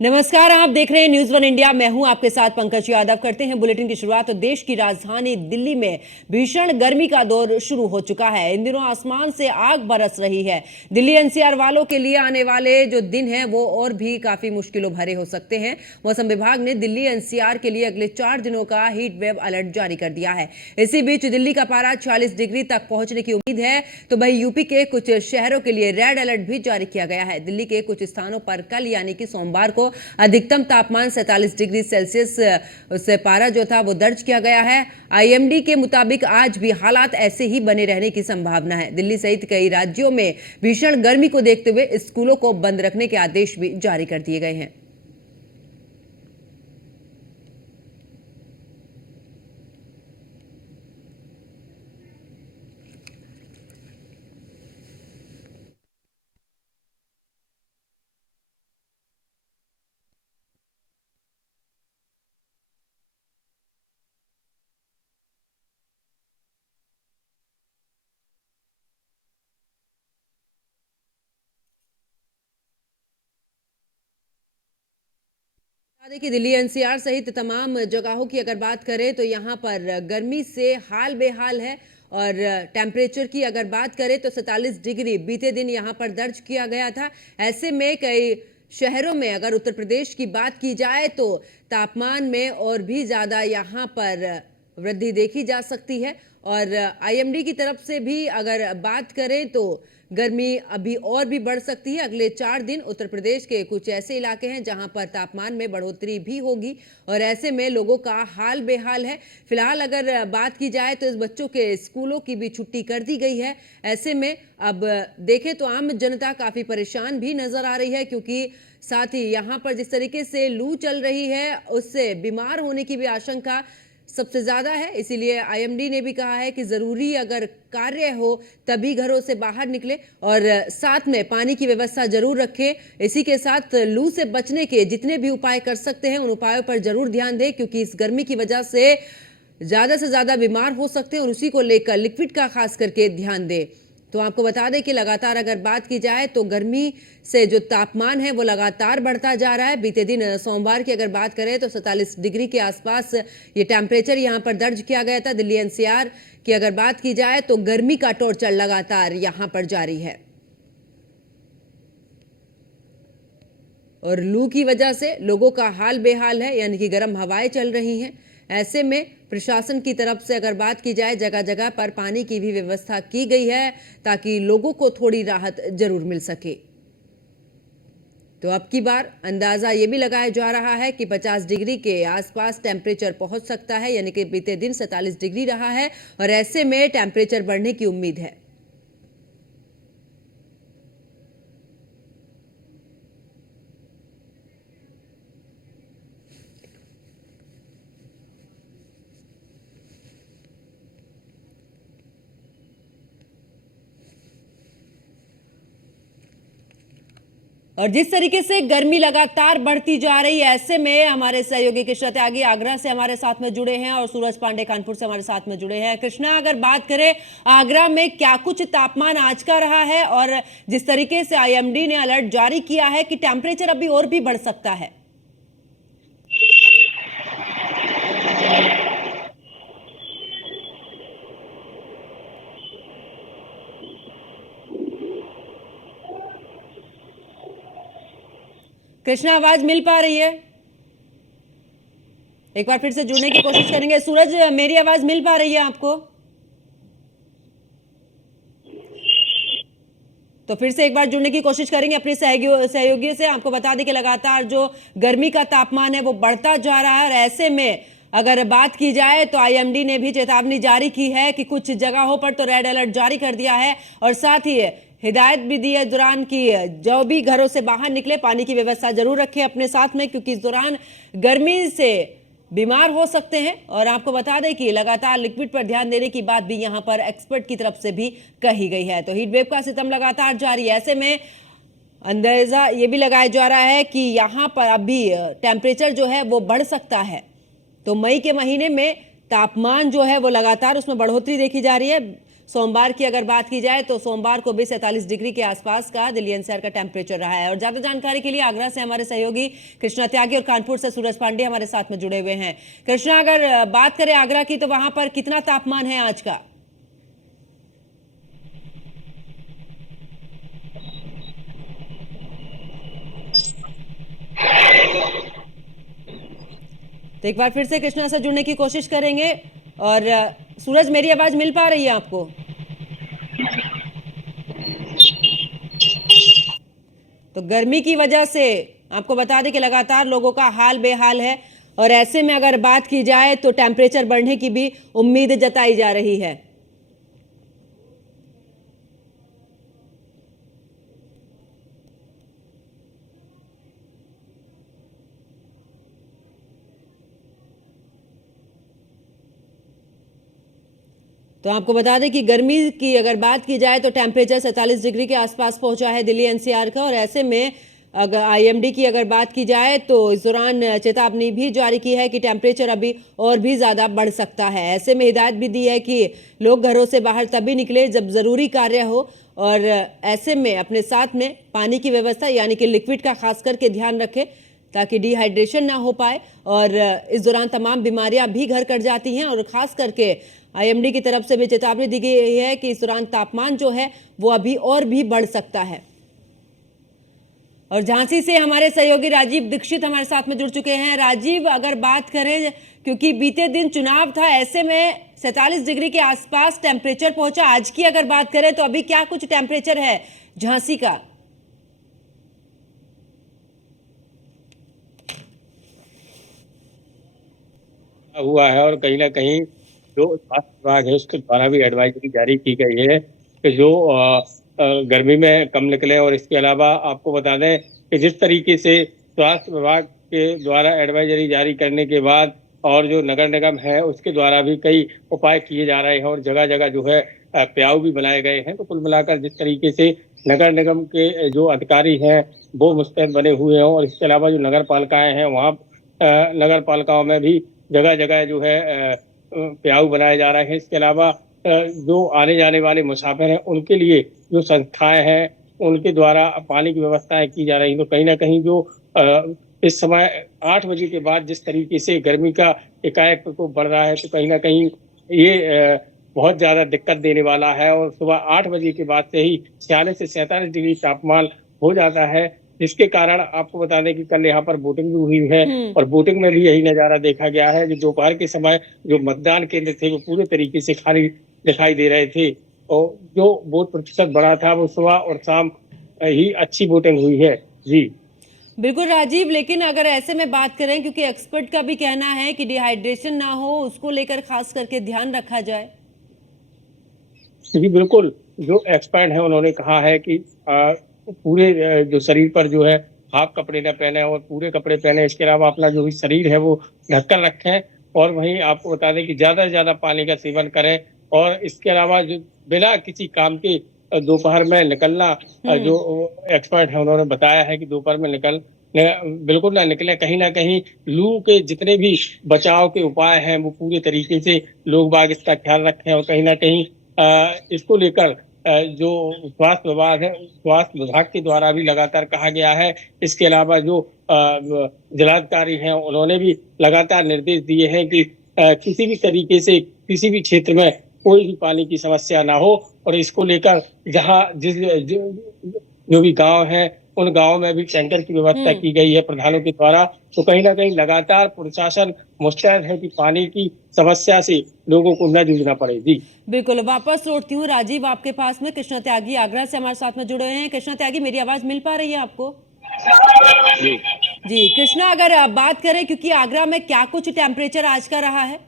नमस्कार, आप देख रहे हैं न्यूज़ वन इंडिया। मैं हूं आपके साथ पंकज यादव। करते हैं बुलेटिन की शुरुआत। तो देश की राजधानी दिल्ली में भीषण गर्मी का दौर शुरू हो चुका है। इन दिनों आसमान से आग बरस रही है। दिल्ली एनसीआर वालों के लिए आने वाले जो दिन हैं वो और भी काफी मुश्किलों भरे हो सकते हैं। मौसम विभाग ने दिल्ली एनसीआर के लिए अगले 4 दिनों का हीट वेव अलर्ट जारी कर दिया है। इसी बीच दिल्ली का पारा 40 डिग्री तक पहुंचने की उम्मीद है। तो वहीं यूपी के कुछ शहरों के लिए रेड अलर्ट भी जारी किया गया है। दिल्ली के कुछ स्थानों पर कल यानी कि सोमवार को अधिकतम तापमान 47 डिग्री सेल्सियस से पारा जो था वो दर्ज किया गया है। आईएमडी के मुताबिक आज भी हालात ऐसे ही बने रहने की संभावना है। दिल्ली सहित कई राज्यों में भीषण गर्मी को देखते हुए स्कूलों को बंद रखने के आदेश भी जारी कर दिए गए हैं। देखिए, दिल्ली एनसीआर सहित तमाम जगहों की अगर बात करें तो यहाँ पर गर्मी से हाल बेहाल है। और टेम्परेचर की अगर बात करें तो 47 डिग्री बीते दिन यहाँ पर दर्ज किया गया था। ऐसे में कई शहरों में अगर उत्तर प्रदेश की बात की जाए तो तापमान में और भी ज्यादा यहाँ पर वृद्धि देखी जा सकती है। और आईएमडी की तरफ से भी अगर बात करें तो गर्मी अभी और भी बढ़ सकती है। अगले 4 दिन उत्तर प्रदेश के कुछ ऐसे इलाके हैं जहां पर तापमान में बढ़ोतरी भी होगी और ऐसे में लोगों का हाल बेहाल है। फिलहाल अगर बात की जाए तो इस बच्चों के स्कूलों की भी छुट्टी कर दी गई है। ऐसे में अब देखें तो आम जनता काफी परेशान भी नजर आ रही है, क्योंकि साथ ही यहाँ पर जिस तरीके से लू चल रही है उससे बीमार होने की भी आशंका सबसे ज्यादा है। इसीलिए आईएमडी ने भी कहा है कि जरूरी अगर कार्य हो तभी घरों से बाहर निकले और साथ में पानी की व्यवस्था जरूर रखें। इसी के साथ लू से बचने के जितने भी उपाय कर सकते हैं उन उपायों पर जरूर ध्यान दें, क्योंकि इस गर्मी की वजह से ज्यादा से ज्यादा बीमार हो सकते हैं और उसी को लेकर लिक्विड का खास करके ध्यान दें। तो आपको बता दें कि लगातार अगर बात की जाए तो गर्मी से जो तापमान है वो लगातार बढ़ता जा रहा है। बीते दिन सोमवार की अगर बात करें तो 47 डिग्री के आसपास ये टेम्परेचर यहां पर दर्ज किया गया था। दिल्ली एनसीआर की अगर बात की जाए तो गर्मी का टॉर्चर लगातार यहां पर जारी है और लू की वजह से लोगों का हाल बेहाल है, यानी कि गर्म हवाएं चल रही हैं। ऐसे में प्रशासन की तरफ से अगर बात की जाए जगह जगह पर पानी की भी व्यवस्था की गई है ताकि लोगों को थोड़ी राहत जरूर मिल सके। तो अब की बार अंदाजा ये भी लगाया जा रहा है कि 50 डिग्री के आसपास टेम्परेचर पहुंच सकता है, यानी कि बीते दिन 47 डिग्री रहा है और ऐसे में टेम्परेचर बढ़ने की उम्मीद है। और जिस तरीके से गर्मी लगातार बढ़ती जा रही है, ऐसे में हमारे सहयोगी कृष्णा त्यागी आगरा से हमारे साथ में जुड़े हैं और सूरज पांडे कानपुर से हमारे साथ में जुड़े हैं। कृष्णा, अगर बात करें आगरा में क्या कुछ तापमान आज का रहा है और जिस तरीके से आईएमडी ने अलर्ट जारी किया है कि टेम्परेचर अभी और भी बढ़ सकता है? कृष्णा, आवाज मिल पा रही है? एक बार फिर से जुड़ने की कोशिश करेंगे। सूरज, मेरी आवाज मिल पा रही है आपको? तो फिर से एक बार जुड़ने की कोशिश करेंगे अपने सहयोगियों से। आपको बता दें कि लगातार जो गर्मी का तापमान है वो बढ़ता जा रहा है और ऐसे में अगर बात की जाए तो आईएमडी ने भी चेतावनी जारी की है कि कुछ जगहों पर तो रेड अलर्ट जारी कर दिया है और साथ ही हिदायत भी दी है इस दौरान कि जो भी घरों से बाहर निकले पानी की व्यवस्था जरूर रखें अपने साथ में, क्योंकि इस दौरान गर्मी से बीमार हो सकते हैं। और आपको बता दें कि लगातार लिक्विड पर ध्यान देने की बात भी यहां पर एक्सपर्ट की तरफ से भी कही गई है। तो हीट वेव का सितम लगातार जारी है। ऐसे में अंदाजा ये भी लगाया जा रहा है कि यहां पर अभी टेम्परेचर जो है वो बढ़ सकता है। तो मई के महीने में तापमान जो है वो लगातार उसमें बढ़ोतरी देखी जा रही है। सोमवार की अगर बात की जाए तो सोमवार को भी 47 डिग्री के आसपास का दिल्ली एनसीआर का टेम्परेचर रहा है। और ज्यादा जानकारी के लिए आगरा से हमारे सहयोगी कृष्णा त्यागी और कानपुर से सूरज पांडे हमारे साथ में जुड़े हुए हैं। कृष्णा, अगर बात करें आगरा की तो वहां पर कितना तापमान है आज का? तो एक बार फिर से कृष्णा से जुड़ने की कोशिश करेंगे। और सूरज, मेरी आवाज मिल पा रही है आपको? तो गर्मी की वजह से आपको बता दें कि लगातार लोगों का हाल बेहाल है। और ऐसे में अगर बात की जाए तो टेम्परेचर बढ़ने की भी उम्मीद जताई जा रही है। तो आपको बता दें कि गर्मी की अगर बात की जाए तो टेम्परेचर 47 डिग्री के आसपास पहुंचा है दिल्ली एनसीआर का। और ऐसे में अगर आईएमडी की अगर बात की जाए तो इस दौरान चेतावनी भी जारी की है कि टेम्परेचर अभी और भी ज़्यादा बढ़ सकता है। ऐसे में हिदायत भी दी है कि लोग घरों से बाहर तभी निकले जब ज़रूरी कार्य हो। और ऐसे में अपने साथ में पानी की व्यवस्था यानी कि लिक्विड का खास करके ध्यान रखें ताकि डिहाइड्रेशन ना हो पाए। और इस दौरान तमाम बीमारियां भी घर कर जाती हैं। और खास करके आईएमडी की तरफ से भी चेतावनी दी गई है कि इस दौरान तापमान जो है वो अभी और भी बढ़ सकता है। और झांसी से हमारे सहयोगी राजीव दीक्षित हमारे साथ में जुड़ चुके हैं। राजीव, अगर बात करें क्योंकि बीते दिन चुनाव था, ऐसे में 47 डिग्री के आसपास टेम्परेचर पहुंचा। आज की अगर बात करें तो अभी क्या कुछ टेम्परेचर है झांसी का? हुआ है और कहीं ना कहीं जो स्वास्थ्य विभाग है उसके द्वारा भी एडवाइजरी जारी की गई है कि जो गर्मी में कम निकले। और इसके अलावा आपको बता दें कि जिस तरीके से स्वास्थ्य विभाग के द्वारा एडवाइजरी जारी करने के बाद और जो नगर निगम है उसके द्वारा भी कई उपाय किए जा रहे हैं और जगह जगह जो है प्याऊ भी बनाए गए हैं। तो कुल मिलाकर जिस तरीके से नगर निगम के जो अधिकारी हैं वो मुस्तैद बने हुए हैं और इसके अलावा जो नगर पालिकाएं हैं वहाँ नगर पालिकाओं में भी जगह जगह जो है प्याऊ बनाए जा रहे हैं। इसके अलावा जो आने जाने वाले मुसाफिर हैं उनके लिए जो संस्थाएं हैं उनके द्वारा पानी की व्यवस्थाएं की जा रही हैं। तो कहीं ना कहीं जो इस समय 8 बजे के बाद जिस तरीके से गर्मी का एकाएक प्रकोप बढ़ रहा है तो कहीं ना कहीं ये बहुत ज़्यादा दिक्कत देने वाला है। और सुबह 8 बजे के बाद से ही 46 से 47 डिग्री तापमान हो जाता है, जिसके कारण आपको बता दें कि कल यहाँ पर बोटिंग भी हुई है और बोटिंग में भी यही नज़ारा देखा गया है। जो दोपहर के समय जो मतदान केंद्र थे वो पूरे तरीके से खाली दिखाई दे रहे थे और जो वोट प्रतिशत बढ़ा था वो सुबह और शाम ही अच्छी वोटिंग हुई है। जी बिल्कुल राजीव, लेकिन अगर ऐसे में बात करें क्योंकि एक्सपर्ट का भी कहना है कि डिहाइड्रेशन ना हो उसको लेकर खास करके ध्यान रखा जाए। जी बिल्कुल, जो एक्सपर्ट हैं उन्होंने कहा है कि पूरे जो शरीर पर जो है हाफ कपड़े न पहने और पूरे कपड़े पहने। इसके अलावा अपना जो भी शरीर है वो ढककर रखें और वहीं आपको बता दें कि ज़्यादा से ज़्यादा पानी का सेवन करें। और इसके अलावा जो बिना किसी काम के दोपहर में निकलना, जो एक्सपर्ट है उन्होंने बताया है कि दोपहर में बिल्कुल ना निकले। कहीं ना कहीं लू के जितने भी बचाव के उपाय हैं वो पूरे तरीके से लोग बाग इसका ख्याल रखें। और कहीं ना कहीं इसको लेकर जो स्वास्थ्य विभाग के द्वारा भी लगातार कहा गया है। इसके अलावा जो जिलाधिकारी हैं उन्होंने भी लगातार निर्देश दिए हैं कि किसी भी तरीके से किसी भी क्षेत्र में कोई भी पानी की समस्या ना हो। और इसको लेकर जहां जो भी गांव हैं उन गांवों में भी टैंकर की व्यवस्था की गई है प्रधानों के द्वारा। तो कहीं ना कहीं लगातार प्रशासन मुस्तैद है कि पानी की समस्या से लोगों को न जूझना पड़े। जी बिल्कुल, वापस लौटती हूँ राजीव आपके पास में। कृष्णा त्यागी आगरा से हमारे साथ में जुड़े हैं। कृष्णा त्यागी, मेरी आवाज मिल पा रही है आपको? जी जी कृष्णा, अगर आप बात करें क्योंकि आगरा में क्या कुछ टेम्परेचर आज का रहा है?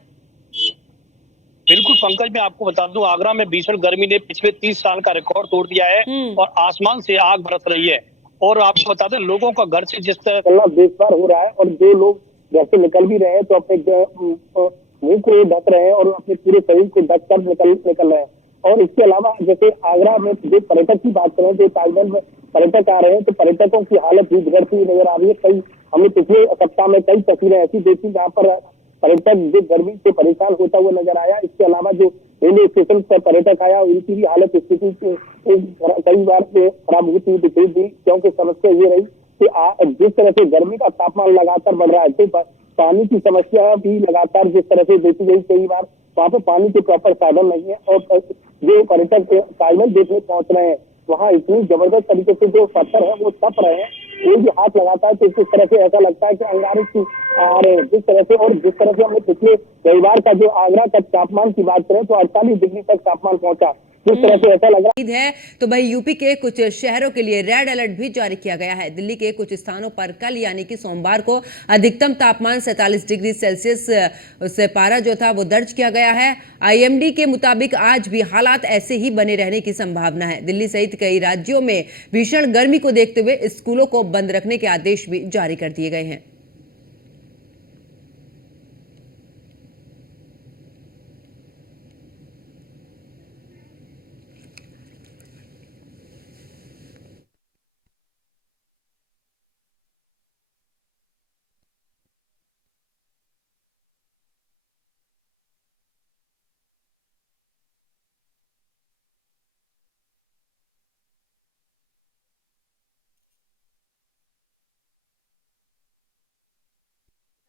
बिल्कुल पंकज, मैं आपको बता दूं आगरा में भीषण गर्मी ने पिछले 30 साल का रिकॉर्ड तोड़ दिया है और आसमान से आग बरस रही है। और आपको बता दें लोगों का घर से जिस तरह बेकार हो रहा है और जो लोग घर से निकल भी रहे हैं तो अपने मुंह को ढक रहे हैं और अपने पूरे शरीर को ढक कर निकल रहे हैं। और इसके अलावा जैसे आगरा में जो पर्यटक की बात करें, जो ताजमहल में पर्यटक आ रहे हैं तो पर्यटकों की हालत भी बिगड़ती हुई नजर आ रही है। कई हमने पिछले सप्ताह में कई तस्वीरें ऐसी देखी जहाँ पर पर्यटक जो गर्मी से परेशान होता हुआ नजर आया। इसके अलावा जो रेलवे स्टेशन पर पर्यटक आया उनकी भी हालत स्थिति से कई बार से खराब होती हुई दिखाई दी, क्योंकि समस्या ये रही कि जिस तरह से गर्मी का तापमान लगातार बढ़ रहा है तो पानी की समस्या भी लगातार जिस तरह से देखी गई, कई बार वहाँ पे पानी के प्रॉपर साधन नहीं है और जो पर्यटक ताजमहल देखने पहुंच रहे हैं वहाँ इतनी जबरदस्त तरीके से जो पत्थर है वो तप रहे हैं, कोई भी हाथ लगाता है तो इस तरह से ऐसा लगता है कि अंगारे की आ रहे हैं। जिस तरह से हमने पिछले रविवार का जो आगरा का तापमान की बात करें तो 48 डिग्री तक तापमान पहुंचा, जिस तरह से ऐसा लग रहा है। तो भाई यूपी के कुछ शहरों के लिए रेड अलर्ट भी जारी किया गया है। दिल्ली के कुछ स्थानों पर कल यानी कि सोमवार को अधिकतम तापमान 47 डिग्री सेल्सियस से पारा जो था वो दर्ज किया गया है। आईएमडी के मुताबिक आज भी हालात ऐसे ही बने रहने की संभावना है। दिल्ली सहित कई राज्यों में भीषण गर्मी को देखते हुए स्कूलों को बंद रखने के आदेश भी जारी कर दिए गए हैं।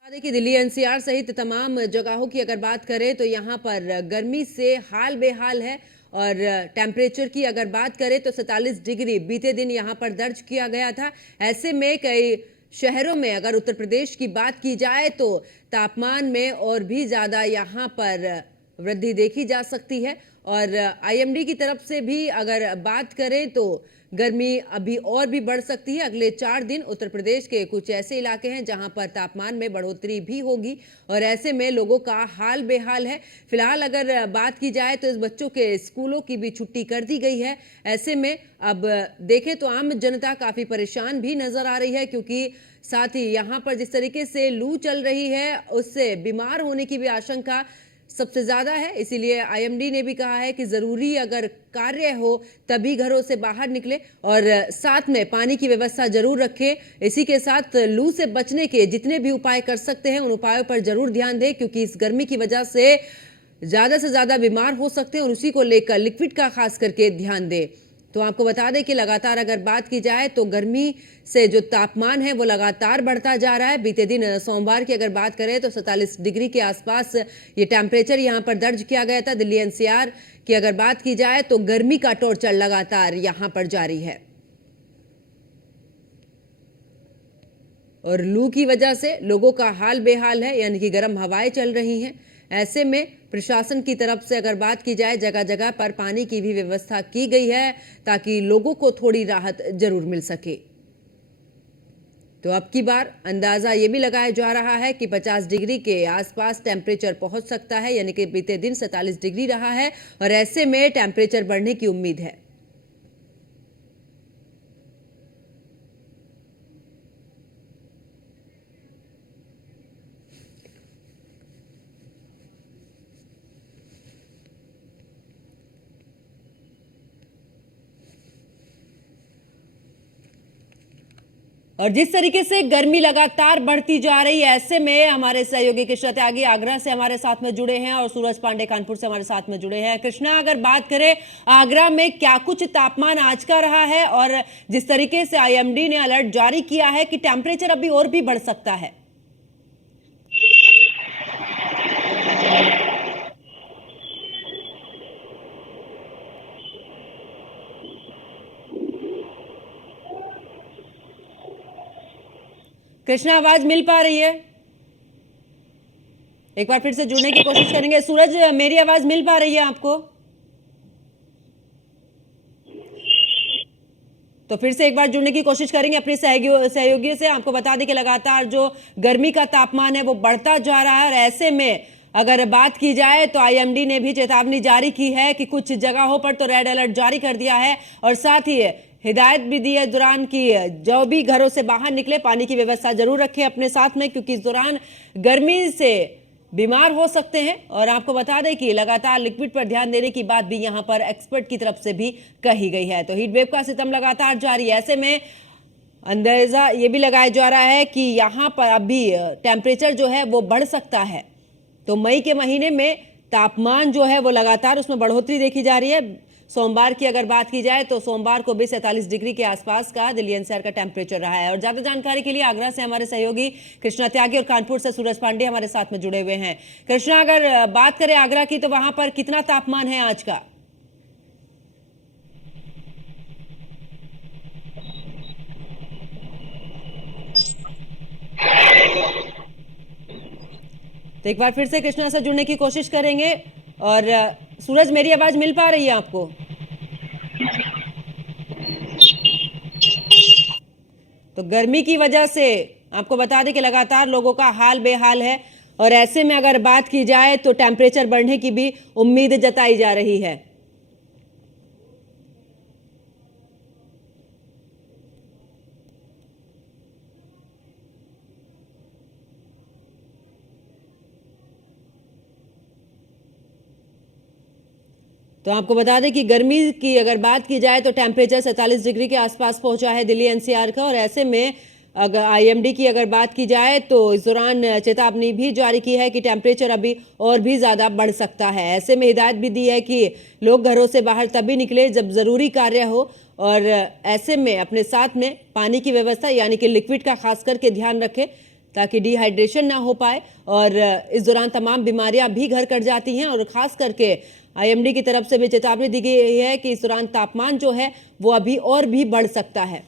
देखिए दिल्ली एनसीआर सहित तमाम जगहों की अगर बात करें तो यहां पर गर्मी से हाल बेहाल है और टेम्परेचर की अगर बात करें तो 47 डिग्री बीते दिन यहां पर दर्ज किया गया था। ऐसे में कई शहरों में अगर उत्तर प्रदेश की बात की जाए तो तापमान में और भी ज्यादा यहां पर वृद्धि देखी जा सकती है और आईएमडी की तरफ से भी अगर बात करें तो गर्मी अभी और भी बढ़ सकती है। अगले 4 दिन उत्तर प्रदेश के कुछ ऐसे इलाके हैं जहां पर तापमान में बढ़ोतरी भी होगी और ऐसे में लोगों का हाल बेहाल है। फिलहाल अगर बात की जाए तो इस बच्चों के स्कूलों की भी छुट्टी कर दी गई है। ऐसे में अब देखें तो आम जनता काफी परेशान भी नजर आ रही है, क्योंकि साथ ही यहाँ पर जिस तरीके से लू चल रही है उससे बीमार होने की भी आशंका सबसे ज्यादा है। इसीलिए आईएमडी ने भी कहा है कि जरूरी अगर कार्य हो तभी घरों से बाहर निकले और साथ में पानी की व्यवस्था जरूर रखें। इसी के साथ लू से बचने के जितने भी उपाय कर सकते हैं उन उपायों पर जरूर ध्यान दें, क्योंकि इस गर्मी की वजह से ज्यादा बीमार हो सकते हैं और उसी को लेकर लिक्विड का खास करके ध्यान दें। तो आपको बता दें कि लगातार अगर बात की जाए तो गर्मी से जो तापमान है वो लगातार बढ़ता जा रहा है। बीते दिन सोमवार की अगर बात करें तो 47 डिग्री के आसपास ये टेम्परेचर यहां पर दर्ज किया गया था। दिल्ली एनसीआर की अगर बात की जाए तो गर्मी का टॉर्चर लगातार यहां पर जारी है और लू की वजह से लोगों का हाल बेहाल है, यानी कि गर्म हवाएं चल रही हैं। ऐसे में प्रशासन की तरफ से अगर बात की जाए जगह जगह पर पानी की भी व्यवस्था की गई है ताकि लोगों को थोड़ी राहत जरूर मिल सके। तो अब की बार अंदाजा ये भी लगाया जा रहा है कि 50 डिग्री के आसपास टेम्परेचर पहुंच सकता है, यानी कि बीते दिन 47 डिग्री रहा है और ऐसे में टेम्परेचर बढ़ने की उम्मीद है। और जिस तरीके से गर्मी लगातार बढ़ती जा रही है, ऐसे में हमारे सहयोगी कृष्णा त्यागी आगरा से हमारे साथ में जुड़े हैं और सूरज पांडे कानपुर से हमारे साथ में जुड़े हैं। कृष्णा, अगर बात करें आगरा में क्या कुछ तापमान आज का रहा है और जिस तरीके से आईएमडी ने अलर्ट जारी किया है कि टेम्परेचर अभी और भी बढ़ सकता है। कृष्णा, आवाज मिल पा रही है? एक बार फिर से जुड़ने की कोशिश करेंगे। सूरज, मेरी आवाज मिल पा रही है आपको? तो फिर से एक बार जुड़ने की कोशिश करेंगे अपने सहयोगियों से। आपको बता दें कि लगातार जो गर्मी का तापमान है वो बढ़ता जा रहा है और ऐसे में अगर बात की जाए तो आईएमडी ने भी चेतावनी जारी की है कि कुछ जगहों पर तो रेड अलर्ट जारी कर दिया है और साथ ही हिदायत भी दी है इस दौरान कि जो भी घरों से बाहर निकले पानी की व्यवस्था जरूर रखें अपने साथ में, क्योंकि इस दौरान गर्मी से बीमार हो सकते हैं। और आपको बता दें कि लगातार लिक्विड पर ध्यान देने की बात भी यहां पर एक्सपर्ट की तरफ से भी कही गई है। तो हीट वेव का सितम लगातार जारी है। ऐसे में अंदाजा ये भी लगाया जा रहा है कि यहां पर अभी टेम्परेचर जो है वो बढ़ सकता है तो मई के महीने में तापमान जो है वो लगातार उसमें बढ़ोतरी देखी जा रही है। सोमवार की अगर बात की जाए तो सोमवार को भी 47 डिग्री के आसपास का दिल्ली एनसीआर का टेम्परेचर रहा है। और ज्यादा जानकारी के लिए आगरा से हमारे सहयोगी कृष्णा त्यागी और कानपुर से सूरज पांडे हमारे साथ में जुड़े हुए हैं। कृष्णा, अगर बात करें आगरा की तो वहां पर कितना तापमान है आज का? तो एक बार फिर से कृष्णा से जुड़ने की कोशिश करेंगे। और सूरज, मेरी आवाज मिल पा रही है आपको? तो गर्मी की वजह से आपको बता दें कि लगातार लोगों का हाल बेहाल है। और ऐसे में अगर बात की जाए तो टेम्परेचर बढ़ने की भी उम्मीद जताई जा रही है। तो आपको बता दें कि गर्मी की अगर बात की जाए तो टेम्परेचर 47 डिग्री के आसपास पहुंचा है दिल्ली एनसीआर का। और ऐसे में अगर आईएमडी की अगर बात की जाए तो इस दौरान चेतावनी भी जारी की है कि टेम्परेचर अभी और भी ज़्यादा बढ़ सकता है। ऐसे में हिदायत भी दी है कि लोग घरों से बाहर तभी निकले जब ज़रूरी कार्य हो। और ऐसे में अपने साथ में पानी की व्यवस्था यानी कि लिक्विड का खास करके ध्यान रखें ताकि डिहाइड्रेशन ना हो पाए। और इस दौरान तमाम बीमारियां भी घर कर जाती हैं। और खास करके आईएमडी की तरफ से भी चेतावनी दी गई है कि इस दौरान तापमान जो है वो अभी और भी बढ़ सकता है।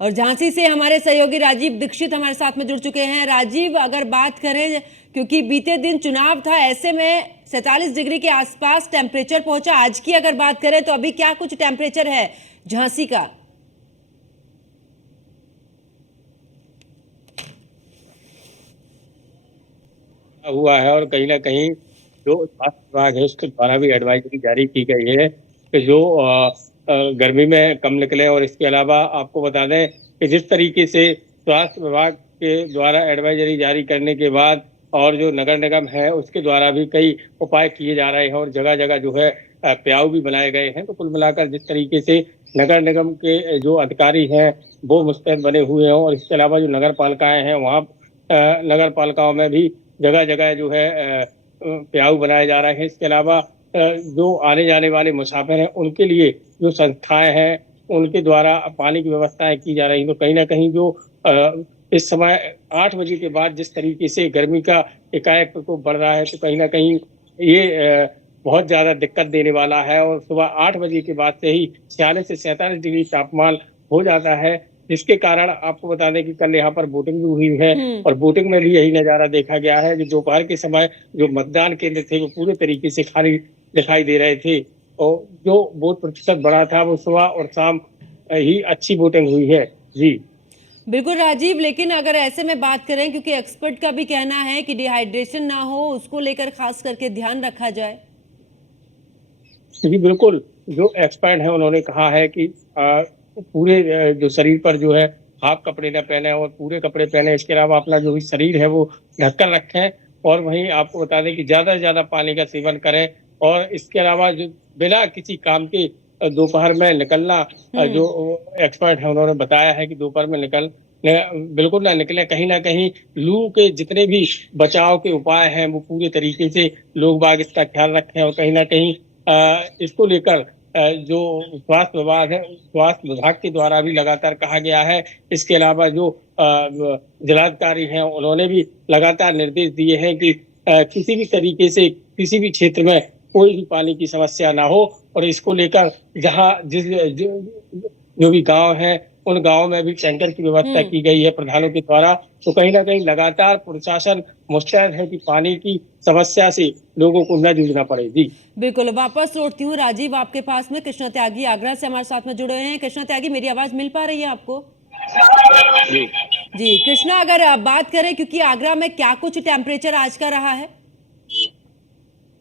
और झांसी से हमारे सहयोगी राजीव दीक्षित हमारे साथ में जुड़ चुके हैं। राजीव, अगर बात करें, क्योंकि बीते दिन चुनाव था, ऐसे में 47 डिग्री के आसपास टेम्परेचर पहुंचा। आज की अगर बात करें तो अभी क्या कुछ टेम्परेचर है झांसी का? हुआ है और कहीं ना कहीं जो स्वास्थ्य विभाग है उसके द्वारा भी एडवाइजरी जारी की गई है कि जो गर्मी में कम निकले। और इसके अलावा आपको बता दें कि जिस तरीके से स्वास्थ्य विभाग के द्वारा एडवाइजरी जारी करने के बाद और जो नगर निगम है उसके द्वारा भी कई उपाय किए जा रहे हैं और जगह जगह जो है प्याऊ भी बनाए गए हैं। तो कुल मिलाकर जिस तरीके से नगर निगम के जो अधिकारी हैं वो मुस्तैद बने हुए हैं। और इसके अलावा जो नगर पालिकाएं हैं वहाँ नगर पालिकाओं में भी जगह जगह जो है प्याऊ बनाए जा रहे हैं। इसके अलावा जो आने जाने वाले मुसाफिर हैं उनके लिए जो संस्थाएं हैं उनके द्वारा पानी की व्यवस्थाएं की जा रही हैं। तो कहीं ना कहीं जो इस समय 8 बजे के बाद जिस तरीके से गर्मी का एकाएक प्रकोप बढ़ रहा है तो कहीं ना कहीं ये बहुत ज़्यादा दिक्कत देने वाला है। और सुबह 8 बजे के बाद से ही 46 से 47 डिग्री तापमान हो जाता है, जिसके कारण आपको बता दें कि कल यहाँ पर वोटिंग भी हुई है। और वोटिंग में भी यही नज़ारा देखा गया है। जो दोपहर के समय जो मतदान केंद्र थे वो पूरे तरीके से खाली दिखाई दे रहे थे और जो वोट प्रतिशत बढ़ा था वो सुबह और शाम ही अच्छी वोटिंग हुई है। जी बिल्कुल राजीव, लेकिन अगर ऐसे में बात करें, क्योंकि एक्सपर्ट का भी कहना है कि डिहाइड्रेशन ना हो उसको लेकर खास करके ध्यान रखा जाए। जी बिल्कुल, जो एक्सपर्ट है उन्होंने कहा है कि पूरे जो शरीर पर जो है हाफ कपड़े न पहने और पूरे कपड़े पहने। इसके अलावा अपना जो भी शरीर है वो ढककर रखें। और वहीं आपको बता दें कि ज़्यादा से ज़्यादा पानी का सेवन करें। और इसके अलावा जो बिना किसी काम के दोपहर में निकलना, जो एक्सपर्ट है उन्होंने बताया है कि दोपहर में बिल्कुल ना निकले। कहीं ना कहीं लू के जितने भी बचाव के उपाय हैं वो पूरे तरीके से लोग बाग इसका ख्याल रखें। और कहीं ना कहीं इसको लेकर जो स्वास्थ्य विभाग के द्वारा भी लगातार कहा गया है। इसके अलावा जो जिलाधिकारी हैं उन्होंने भी लगातार निर्देश दिए हैं कि किसी भी तरीके से किसी भी क्षेत्र में कोई भी पानी की समस्या ना हो। और इसको लेकर जहां जो भी गांव हैं उन गांव में भी टैंकर की व्यवस्था की गई है प्रधानों के द्वारा। तो कहीं ना कहीं लगातार प्रशासन मुस्तैद है कि पानी की समस्या से लोगों को न जूझना पड़े। जी बिल्कुल, वापस लौटती हूँ राजीव आपके पास में। कृष्णा त्यागी आगरा से हमारे साथ में जुड़े हुए हैं। कृष्णा त्यागी, मेरी आवाज मिल पा रही है आपको? जी कृष्णा, अगर आप बात करें, क्योंकि आगरा में क्या कुछ टेम्परेचर आज का रहा है?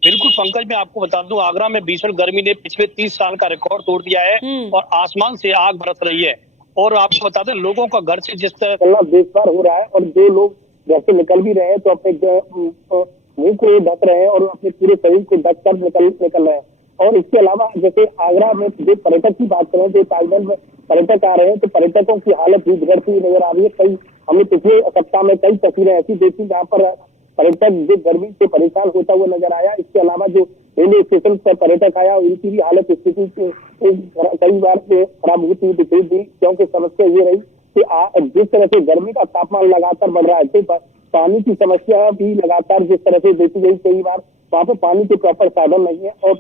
बिल्कुल पंकज, मैं आपको बता दूं आगरा में भीषण गर्मी ने पिछले 30 साल का रिकॉर्ड तोड़ दिया है और आसमान से आग बरस रही है। और आपको बता दें लोगों का घर से जिस तरह निकलना बेकार हो रहा है और जो लोग घर से निकल भी रहे हैं तो अपने मुंह को ढक रहे हैं और अपने पूरे शरीर को ढक कर निकल रहे हैं। और इसके अलावा जैसे आगरा में जो पर्यटक की बात करें, जो ताजमहल में पर्यटक आ रहे हैं तो पर्यटकों की हालत भी बिगड़ती हुई नजर आ रही है। कई हमने पिछले सप्ताह में कई तस्वीरें ऐसी देखी जहाँ पर पर्यटक जो गर्मी से परेशान होता हुआ नजर आया। इसके अलावा जो रेलवे स्टेशन पर पर्यटक आया उनकी भी हालत स्थिति से कई बार से खराब होती दिखाई दी, क्योंकि समस्या ये रही कि जिस तरह से गर्मी का तापमान लगातार बढ़ रहा है तो पानी की समस्या भी लगातार जिस तरह से देखी गई, कई बार वहाँ पे पानी के प्रॉपर साधन नहीं है और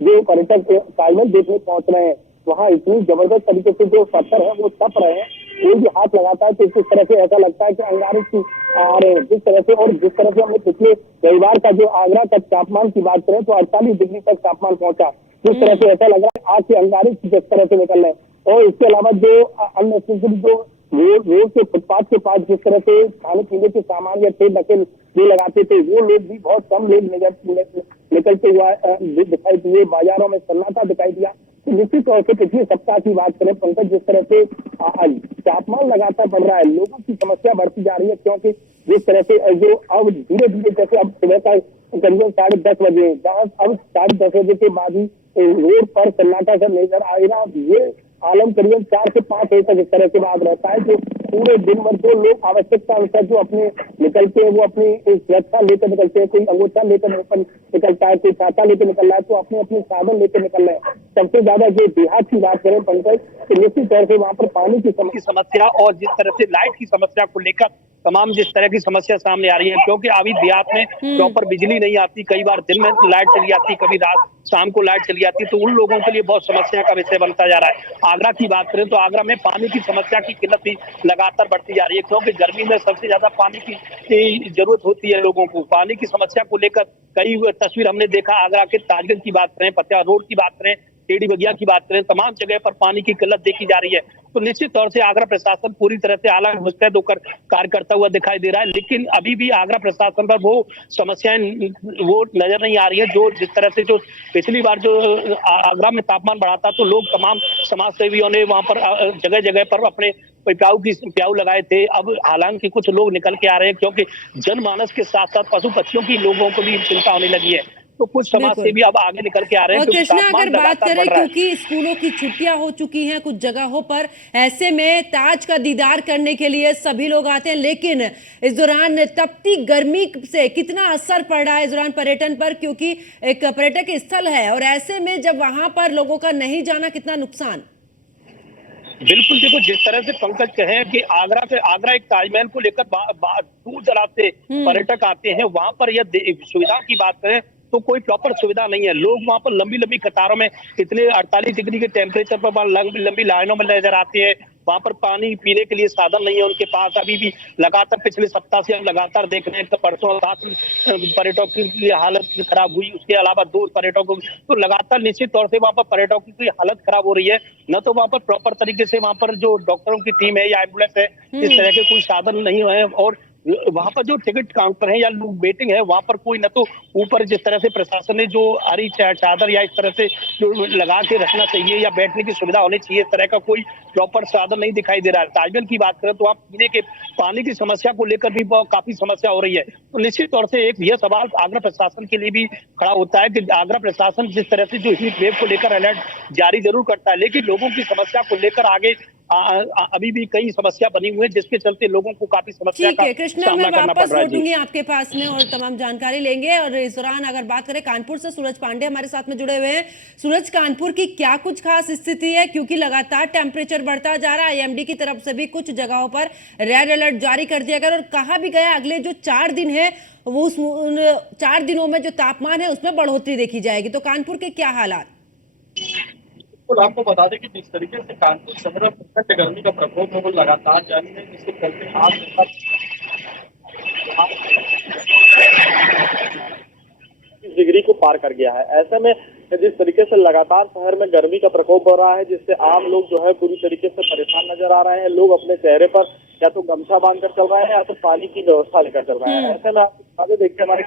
जो पर्यटक ताजमहल देखने पहुंच रहे हैं वहाँ इतनी जबरदस्त तरीके से जो पत्थर है वो तप रहे हैं, कोई भी हाथ लगाता है तो इस तरह से ऐसा लगता है कि अंगारे की आ रहे हैं जिस तरह से। और जिस तरह से हमने पिछले रविवार का जो आगरा का तापमान की बात करें तो 48 डिग्री तक तापमान पहुंचा, जिस तरह से ऐसा लग रहा है आग के अंगारे जिस तरह से निकल रहे हैं। और इसके अलावा जो अननेसेसरी जो रोड के फुटपाथ के पास जिस तरह से खाने पीने के सामान या ठेल ढकेल जो लगाते थे वो लोग भी बहुत कम लोग निकलते हुआ दिखाई दिए, बाजारों में सन्नाटा दिखाई दिया। तो निश्चित तौर से पिछले सप्ताह की बात करें पंकज, जिस तरह से तापमान लगातार बढ़ रहा है, लोगों की समस्या बढ़ती जा रही है, क्योंकि जिस तरह से जो अब धीरे धीरे जैसे अब सुबह का करीबन 10:30 बजे, जहाँ अब 10:30 बजे के बाद ही रोड पर सन्नाटा सा नजर आएगा। ये आलम करीबन 4 से 5 बजे तक इस तरह से बात रहता है। जो पूरे दिन भर जो लोग आवश्यकता अनुसार जो अपने निकलते हैं वो अपनी सुरक्षा लेकर निकलते हैं, कोई अंगूठा लेकर निकलता है, कोई छाता लेकर निकल रहा है, तो अपने अपने साधन लेकर निकल रहे हैं। सबसे ज्यादा जो देहात की बात करें पंकज तो निश्चित तौर से वहाँ पर पानी की समस्या और जिस तरह से लाइट की समस्या को लेकर तमाम जिस तरह की समस्या सामने आ रही है, क्योंकि अभी देहात में प्रॉपर बिजली नहीं आती, कई बार दिन में लाइट चली जाती, कभी रात शाम को लाइट चली जाती, तो उन लोगों के लिए बहुत समस्या का विषय बनता जा रहा है। आगरा की बात करें तो आगरा में पानी की समस्या की किल्लत भी लगातार बढ़ती जा रही है, क्योंकि गर्मी में सबसे ज्यादा पानी की जरूरत होती है लोगों को। पानी की समस्या को लेकर कई तस्वीर हमने देखा, आगरा के ताजगंज की बात करें, फतेहा रोड की बात करें, टेढ़ी बगिया की बात करें, तमाम जगह पर पानी की किल्लत देखी जा रही है। तो निश्चित तौर से आगरा प्रशासन पूरी तरह से आला मुस्तैद होकर कार्य करता हुआ दिखाई दे रहा है, लेकिन अभी भी आगरा प्रशासन पर वो समस्याएं वो नजर नहीं आ रही है जो जिस तरह से जो पिछली बार जो आगरा में तापमान बढ़ा था तो लोग तमाम समाज सेवियों ने वहां पर जगह जगह पर अपने प्याऊ लगाए थे। अब हालांकि कुछ लोग निकल के आ रहे हैं, क्योंकि जनमानस के साथ साथ पशु पक्षियों की लोगों को भी चिंता होने लगी है, तो कुछ समाज से भी अब आगे निकल के आ रहे हैं। और कृष्णा अगर बात करें, क्योंकि स्कूलों की छुट्टियां हो चुकी हैं कुछ जगहों पर, ऐसे में ताज का दीदार करने के लिए सभी लोग आते हैं, लेकिन इस दौरान तपती गर्मी से कितना असर पड़ रहा है इस दौरान पर्यटन पर, क्योंकि एक पर्यटक स्थल है और ऐसे में जब वहां पर लोगों का नहीं जाना कितना नुकसान। बिल्कुल, देखो जिस तरह से पंकज कहे कि आगरा एक ताजमहल को लेकर दूर दराज से पर्यटक आते हैं, वहां पर यह सुविधा की बात करें तो कोई प्रॉपर सुविधा नहीं है। लोग वहां पर लंबी लंबी कतारों में इतने 48 डिग्री के टेम्परेचर पर लंबी लाइनों में नजर आते हैं। वहां पर पानी पीने के लिए साधन नहीं है उनके पास। अभी भी लगातार पिछले सप्ताह से हम लगातार देख रहे हैं कि परसों 7 पर्यटकों की हालत खराब हुई, उसके अलावा 2 पर्यटकों, तो लगातार निश्चित तौर से वहां पर पर्यटकों की हालत खराब हो रही है। न तो वहां पर प्रॉपर तरीके से वहां पर जो डॉक्टरों की टीम है या एम्बुलेंस है, इस तरह के कोई साधन नहीं है, और वहां पर जो टिकट काउंटर है या लोग वेटिंग है वहां पर कोई न तो ऊपर जिस तरह से प्रशासन ने जो हरी चादर या इस तरह से जो लगा के रखना चाहिए या बैठने की सुविधा होनी चाहिए, इस तरह का कोई प्रॉपर साधन नहीं दिखाई दे रहा है। ताजमहल की बात करें तो आप पीने के पानी की समस्या को लेकर भी काफी समस्या हो रही है। तो निश्चित तौर से एक यह सवाल आगरा प्रशासन के लिए भी खड़ा होता है कि आगरा प्रशासन जिस तरह से जो हीट वेव को लेकर अलर्ट जारी जरूर करता है, लेकिन लोगों की समस्या को लेकर आगे अभी भी कई समस्या बनी हुई है, जिसके चलते लोगों को काफी समस्या का सामना करना पड़ रहा है। लौटूंगी आपके पास में और तमाम जानकारी लेंगे। और इस दौरान अगर बात करें कानपुर से, सूरज पांडे हमारे साथ में जुड़े हुए हैं। सूरज, कानपुर की क्या कुछ खास स्थिति है, क्योंकि लगातार टेम्परेचर बढ़ता जा रहा है, आईएमडी की तरफ से भी कुछ जगहों पर रेड अलर्ट जारी कर दिया गया और कहा भी गया अगले जो 4 दिन है वो उन 4 दिनों में जो तापमान है उसमें बढ़ोतरी देखी जाएगी। तो कानपुर के क्या हालात? तो आपको बता दें कि जिस तरीके से कानपुर शहर में प्रचंड गर्मी का प्रकोप है वो लगातार जारी है, जिसके चलते आज 30 डिग्री को पार कर गया है। ऐसे में जिस तरीके से लगातार शहर में गर्मी का प्रकोप बढ़ रहा है, जिससे आम लोग जो है पूरी तरीके से परेशान नजर आ रहे हैं। लोग अपने चेहरे पर या तो गमछा बांधकर चल रहे हैं या तो पानी की व्यवस्था लेकर चल रहे हैं। ऐसे में आप आगे देखिए हमारे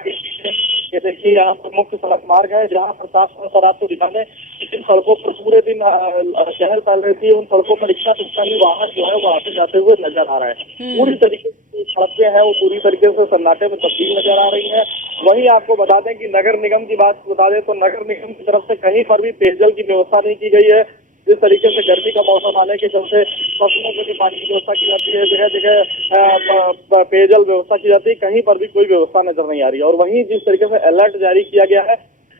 ये देखिए यहाँ पर मुख्य सड़क मार्ग है, जहाँ पर साफ सुथरा आपको दिखा दें कि जिन सड़कों पर पूरे दिन चहल पहल रहती है, उन सड़कों पर रिक्शा वाहन जो है वो आते जाते हुए नजर आ रहे हैं। पूरी तरीके से सड़कें हैं वो पूरी तरीके से सन्नाटे में तब्दील नजर आ रही है। वहीं आपको बता दें कि नगर निगम की बात बता दें तो नगर निगम की तरफ से कहीं पर भी पेयजल की व्यवस्था नहीं की गई है। जिस तरीके से गर्मी का मौसम आने के चलते फसलों में भी पानी की व्यवस्था की जाती है, जगह जगह पेयजल व्यवस्था की जाती है, कहीं पर भी कोई व्यवस्था नजर नहीं आ रही है। और वहीं जिस तरीके से अलर्ट जारी किया गया है,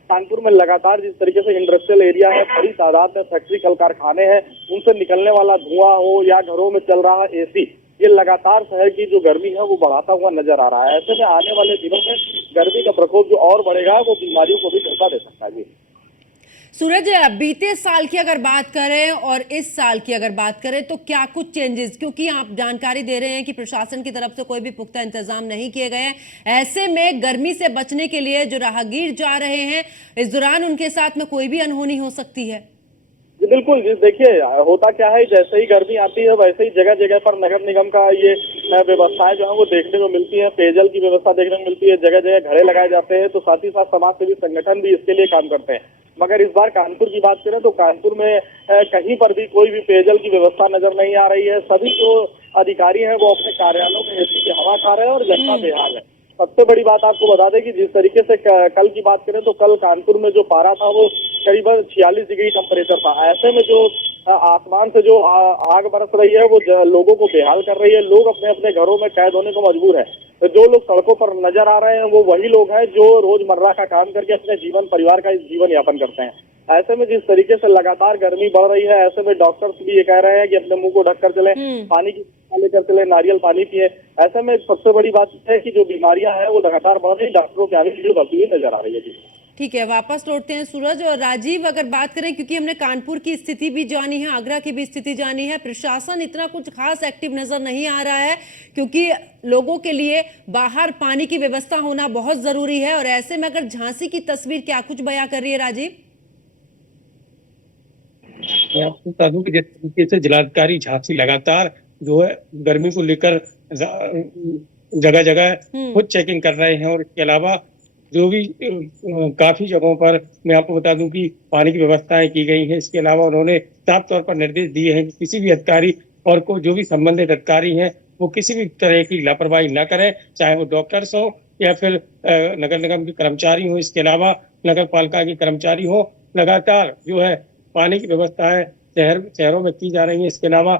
कानपुर में लगातार जिस तरीके से इंडस्ट्रियल एरिया है, बड़ी तादाद में फैक्ट्री कल कारखाने हैं, उनसे निकलने वाला धुआं हो या घरों में चल रहा एसी, ये लगातार शहर की जो गर्मी है वो बढ़ाता हुआ नजर आ रहा है। ऐसे में आने वाले दिनों में गर्मी का प्रकोप जो और बढ़ेगा वो बीमारियों को भी धोखा दे सकता है। जी सूरज, बीते साल की अगर बात करें और इस साल की अगर बात करें तो क्या कुछ चेंजेस, क्योंकि आप जानकारी दे रहे हैं कि प्रशासन की तरफ से कोई भी पुख्ता इंतजाम नहीं किए गए हैं, ऐसे में गर्मी से बचने के लिए जो राहगीर जा रहे हैं इस दौरान उनके साथ में कोई भी अनहोनी हो सकती है? जी बिल्कुल जी, देखिए होता क्या है, जैसे ही गर्मी आती है वैसे ही जगह जगह पर नगर निगम का ये व्यवस्थाएं जो है वो देखने को मिलती हैं। पेयजल की व्यवस्था देखने को मिलती है, जगह जगह घड़े लगाए जाते हैं, तो साथ ही साथ समाज सेवी संगठन भी इसके लिए काम करते हैं। मगर इस बार कानपुर की बात करें तो कानपुर में कहीं पर भी कोई भी पेयजल की व्यवस्था नजर नहीं आ रही है। सभी जो अधिकारी हैं वो अपने कार्यालयों में एसी की हवा खा रहे हैं और जनता बेहाल है। सबसे बड़ी बात आपको बता दें कि जिस तरीके से कल की बात करें तो कल कानपुर में जो पारा था वो करीबन 46 डिग्री टेम्परेचर था। ऐसे में जो आसमान से जो आग बरस रही है वो लोगों को बेहाल कर रही है। लोग अपने अपने घरों में कैद होने को मजबूर है। तो जो लोग सड़कों पर नजर आ रहे हैं वो वही लोग हैं जो रोजमर्रा का काम करके अपने परिवार का जीवन यापन करते हैं। ऐसे में जिस तरीके से लगातार गर्मी बढ़ रही है, ऐसे में डॉक्टर्स भी ये कह रहे हैं कि अपने मुंह को ढककर चले, पानी की लेकर चले, नारियल पानी पिए। ऐसे में सबसे बड़ी बात है कि जो बीमारियां हैं वो लगातार बढ़ रही, डॉक्टरों की आने की बढ़ती हुई नजर आ रही है। जी ठीक है, वापस लौटते हैं सूरज और राजीव। अगर बात करें, क्योंकि हमने कानपुर की स्थिति भी जानी है, आगरा की भी स्थिति जानी है, प्रशासन इतना कुछ खास एक्टिव नजर नहीं आ रहा है क्योंकि लोगों के लिए बाहर पानी की व्यवस्था होना बहुत जरूरी है। और ऐसे में अगर झांसी की तस्वीर क्या कुछ बयां कर रही है राजीव? मैं आपको बता दूं कि जिस तरीके से जिलाधिकारी झांसी लगातार जो है गर्मी को लेकर जगह जगह खुद चेकिंग कर रहे हैं। और इसके अलावा जो भी काफी जगहों पर मैं आपको बता दूं कि पानी की व्यवस्थाएं की गई हैं। इसके अलावा उन्होंने साफ तौर पर निर्देश दिए हैं कि किसी भी अधिकारी और को जो भी संबंधित अधिकारी हैं वो किसी भी तरह की लापरवाही न करें, चाहे वो डॉक्टर्स हो या फिर नगर निगम के कर्मचारी हो, इसके अलावा नगर पालिका के कर्मचारी हो। लगातार जो है पानी की व्यवस्थाएं शहरों में की जा रही है। इसके अलावा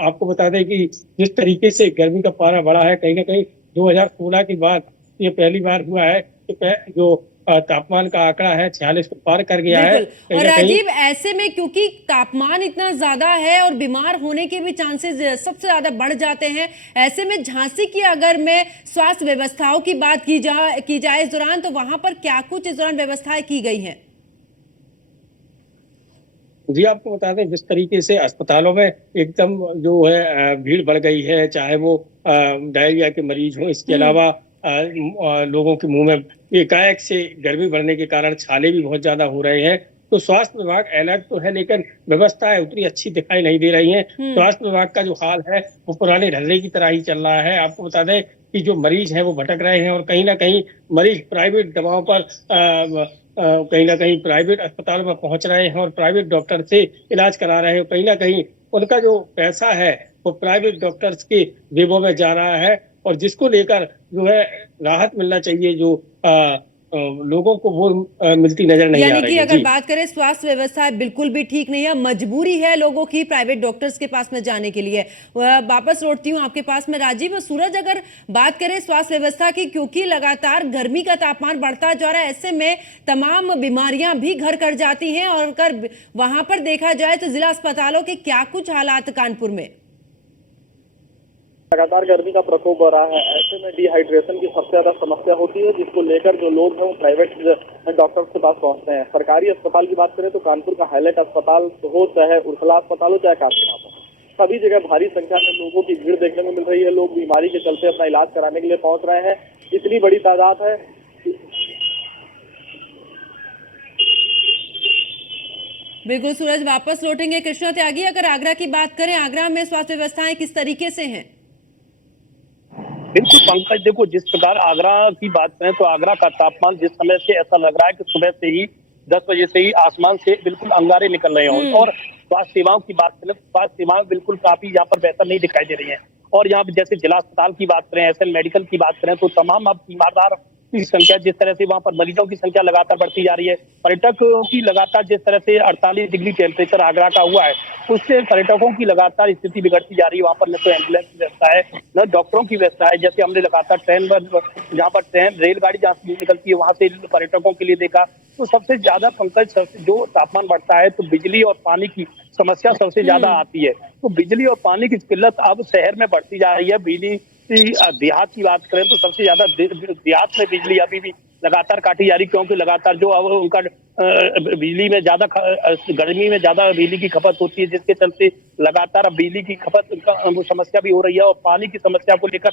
आपको बता दें कि जिस तरीके से गर्मी का पारा बढ़ा है, कहीं ना कहीं 2016 के बाद ये पहली बार हुआ है कि जो तापमान का आंकड़ा है 46 को पार कर गया है। और राजीव, ऐसे में क्योंकि तापमान इतना ज्यादा है और बीमार होने के भी चांसेस सबसे ज्यादा बढ़ जाते हैं, ऐसे में झांसी की अगर मैं स्वास्थ्य व्यवस्थाओं की बात की जाए इस दौरान, तो वहां पर क्या कुछ इस दौरान व्यवस्थाएं की गई हैं? जी आपको बता दें, जिस तरीके से अस्पतालों में एकदम जो है भीड़ बढ़ गई है, चाहे वो डायरिया के मरीज हो, इसके अलावा लोगों के मुंह में एकाएक से गर्मी बढ़ने के कारण छाले भी बहुत ज्यादा हो रहे हैं। तो स्वास्थ्य विभाग अलर्ट तो है, लेकिन व्यवस्थाएं उतनी अच्छी दिखाई नहीं दे रही हैं। स्वास्थ्य विभाग का जो हाल है वो पुराने ढर्रे की तरह ही चल रहा है। आपको बता दें कि जो मरीज हैं वो भटक रहे हैं और कहीं ना कहीं मरीज प्राइवेट दवाओं पर कहीं ना कहीं प्राइवेट अस्पतालों में पहुंच रहे हैं और प्राइवेट डॉक्टर से इलाज करा रहे हैं। कहीं ना कहीं उनका जो पैसा है वो प्राइवेट डॉक्टर्स के जेबों में जा रहा है और जिसको लेकर जो है राहत मिलना चाहिए जो लोगों को वो मिलती नजर नहीं आ रही है। यानी कि अगर बात करें स्वास्थ्य व्यवस्था बिल्कुल भी ठीक नहीं है, मजबूरी है लोगों की प्राइवेट डॉक्टर्स के पास में जाने के लिए। वापस लौटती हूँ आपके पास में राजीव। सूरज, अगर बात करें स्वास्थ्य व्यवस्था की, क्योंकि लगातार गर्मी का तापमान बढ़ता जा रहा है, ऐसे में तमाम बीमारियां भी घर कर जाती हैं और अगर वहां पर देखा जाए तो जिला अस्पतालों के क्या कुछ हालात कानपुर में? लगातार गर्मी का प्रकोप बढ़ रहा है। ऐसे में डिहाइड्रेशन की सबसे ज्यादा समस्या होती है, जिसको लेकर जो लोग हैं वो प्राइवेट डॉक्टर्स के पास पहुंचते हैं। सरकारी अस्पताल की बात करें तो कानपुर का हाईलाइट अस्पताल हो, चाहे उर्सला अस्पताल हो, चाहे काशीनाथ हो, सभी जगह भारी संख्या में लोगों की भीड़ देखने को मिल रही है। लोग बीमारी के चलते अपना इलाज कराने के लिए पहुंच रहे हैं। इतनी बड़ी तादाद है। बिल्कुल सूरज, वापस लौटेंगे। कृष्णा त्यागी, अगर आगरा की बात करें, आगरा में स्वास्थ्य व्यवस्थाएं किस तरीके से हैं? बिल्कुल पंकज, देखो जिस प्रकार आगरा की बात करें तो आगरा का तापमान जिस समय से ऐसा लग रहा है कि सुबह से ही 10 बजे से ही आसमान से बिल्कुल अंगारे निकल रहे हों। और स्वास्थ्य सेवाओं की बात करें, स्वास्थ्य सेवाएं बिल्कुल काफी यहाँ पर बेहतर नहीं दिखाई दे रही हैं। और यहाँ पे जैसे जिला अस्पताल की बात करें, एसएल मेडिकल की बात करें तो तमाम अब तीमारदार की संख्या, जिस तरह से वहां पर मरीजों की संख्या लगातार बढ़ती जा रही है, पर्यटकों की लगातार जिस तरह से 48 डिग्री टेम्परेचर आगरा का हुआ है, उससे पर्यटकों की लगातार स्थिति बिगड़ती जा रही है। वहां पर न तो एम्बुलेंस की व्यवस्था है, न डॉक्टरों की व्यवस्था है। जैसे हमने लगातार ट्रेन पर, जहाँ पर रेलगाड़ी जहाँ से निकलती है वहां से पर्यटकों के लिए देखा, तो सबसे ज्यादा पंकज जो तापमान बढ़ता है तो बिजली और पानी की समस्या सबसे ज्यादा आती है। तो बिजली और पानी की किल्लत अब शहर में बढ़ती जा रही है। बिजली देहात की बात करें तो सबसे ज्यादा देहात में बिजली अभी भी लगातार काटी जा रही, क्योंकि लगातार जो अब उनका बिजली में ज्यादा गर्मी में ज्यादा बिजली की खपत होती है, जिसके चलते लगातार अब बिजली की खपत वो समस्या भी हो रही है। और पानी की समस्या को लेकर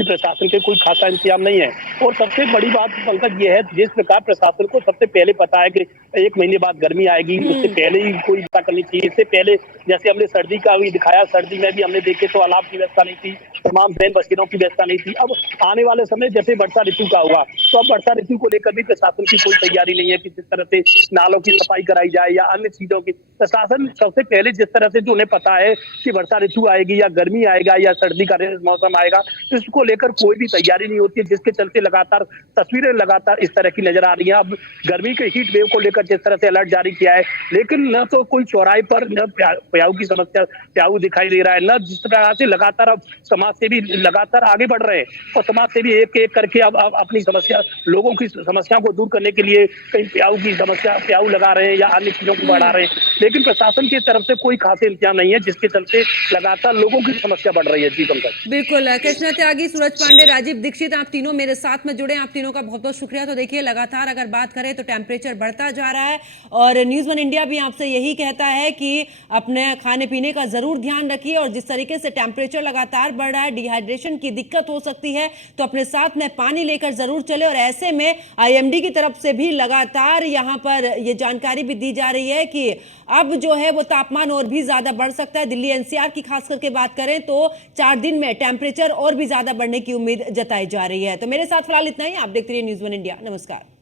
प्रशासन के कोई खासा इंतजाम नहीं है। और सबसे बड़ी बात पंकज ये है, जिस प्रकार प्रशासन को सबसे पहले पता है कि 1 महीने बाद गर्मी आएगी, उससे पहले ही कोई व्यवस्था करनी चाहिए। इससे पहले जैसे हमने सर्दी का भी दिखाया, सर्दी में भी हमने देखे तो अलाव की व्यवस्था नहीं थी, तमाम बैन बसेरों की व्यवस्था नहीं थी। अब आने वाले समय जैसे वर्षा ऋतु का होगा, तो अब वर्षा ऋतु को लेकर भी प्रशासन की कोई तैयारी नहीं है कि जिस तरह से नालों की सफाई कराई जाए या अन्य चीजों की। प्रशासन सबसे पहले जिस तरह से जो उन्हें पता है कि वर्षा ऋतु आएगी या गर्मी आएगा या सर्दी का मौसम आएगा, इसको लेकर कोई भी तैयारी नहीं होती है, जिसके चलते लगातार तस्वीरें लगातार इस तरह की नजर आ रही है। अब गर्मी के हीट वेव को लेकर जिस तरह से अलर्ट जारी किया है, लेकिन न तो कोई चौराहे पर न प्याऊ की समस्या प्याऊ दिखाई दे रहा है, न जिस तरह से लगातार अब समाज सेवी लगातार आगे बढ़ रहे हैं और समाज सेवी एक एक करके अब अपनी समस्या, लोगों की समस्या को दूर करने के लिए कहीं प्याऊ की समस्या प्याऊ लगा रहे हैं या अन्य चीजों को बढ़ा रहे हैं, लेकिन प्रशासन की तरफ से कोई खास इंतजाम नहीं है, जिसके चलते लगातार लोगों की समस्या बढ़ रही है। जी पंकज। बिल्कुल, कृष्णा त्यागी, सूरज पांडे, राजीव दीक्षित, आप तीनों मेरे साथ में जुड़े, आप तीनों का बहुत बहुत शुक्रिया। तो देखिए लगातार अगर बात करें तो टेम्परेचर बढ़ता जा रहा है और न्यूज़ वन इंडिया भी आपसे यही कहता है कि अपने खाने पीने का जरूर ध्यान रखिए और जिस तरीके से टेम्परेचर लगातार बढ़ रहा है, डिहाइड्रेशन की दिक्कत हो सकती है, तो अपने साथ में पानी लेकर जरूर चले। और ऐसे में IMD की तरफ से भी लगातार यहाँ पर ये जानकारी भी दी जा रही है कि अब जो है वो तापमान और भी ज्यादा बढ़ सकता है। दिल्ली NCR की खास करके बात करें तो 4 दिन में टेम्परेचर और भी ज्यादा बढ़ने की उम्मीद जताई जा रही है। तो मेरे साथ फिलहाल इतना ही। आप देखते रहिए न्यूज़ वन इंडिया। नमस्कार।